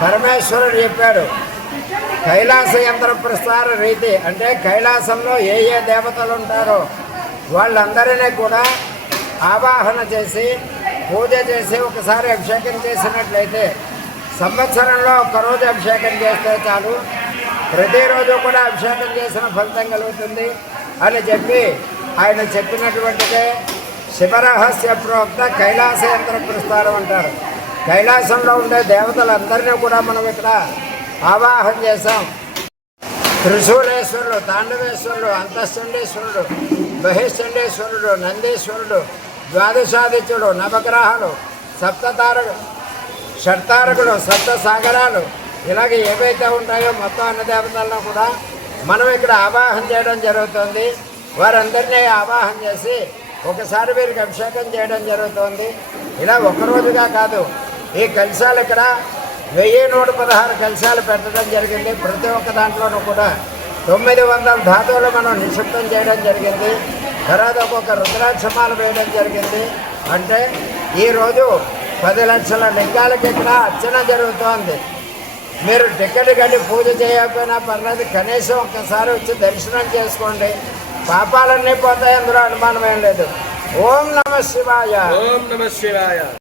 పరమేశ్వరుడు చెప్పాడు కైలాస యంత్ర ప్రసార రీతి. అంటే కైలాసంలో ఏ ఏ దేవతలు ఉంటారో వాళ్ళందరినీ కూడా ఆవాహన చేసి పూజ చేసి ఒకసారి అభిషేకం చేసినట్లయితే సంవత్సరంలో ఒక్కరోజు అభిషేకం చేస్తే చాలు. ప్రతిరోజు కూడా అభిషేకం చేసిన ఫలితం కలుగుతుంది అని చెప్పి ఆయన చెప్పినటువంటిదే శివరహస్య ప్రోక్త కైలాస యంత్ర ప్రస్తారం అంటారు. కైలాసంలో ఉండే దేవతలందరినీ కూడా మనం ఇక్కడ ఆవాహన చేశాం. త్రిశూలేశ్వరుడు తాండవేశ్వరుడు అంతఃండేశ్వరుడు బహిశ్చండేశ్వరుడు నందీశ్వరుడు ద్వాదశాదిత్యుడు నవగ్రహాలు సప్తతారక షట్తారకుడు సప్త సాగరాలు ఇలాగ ఏవైతే ఉంటాయో మొత్తం అన్న దేవతలను కూడా మనం ఇక్కడ ఆవాహన చేయడం జరుగుతుంది. వారందరినీ ఆవాహన చేసి ఒకసారి వీరికి అభిషేకం చేయడం జరుగుతుంది. ఇలా ఒక్కరోజుగా రోజుగా కాదు ఈ కలశాలు ఇక్కడ వెయ్యి నూట పదహారు కలశాలు పెట్టడం జరిగింది. ప్రతి ఒక్క దాంట్లోనూ కూడా తొమ్మిది వందల ధాతువులు మనం నిక్షిప్తం చేయడం జరిగింది. తర్వాత ఒక్కొక్క రుద్రాక్షమాలు వేయడం జరిగింది. అంటే ఈరోజు పది లక్షల లింగాలకి ఇక్కడ అర్చన జరుగుతోంది. మీరు టికెట్ కట్టి పూజ చేయకపోయినా పర్లేదు కనీసం ఒక్కసారి వచ్చి దర్శనం చేసుకోండి. పాపాలన్నీ పోతాయి అందులో అనుమానం ఏం లేదు. ఓం నమ శివాయ. ఓం నమ శివాయ.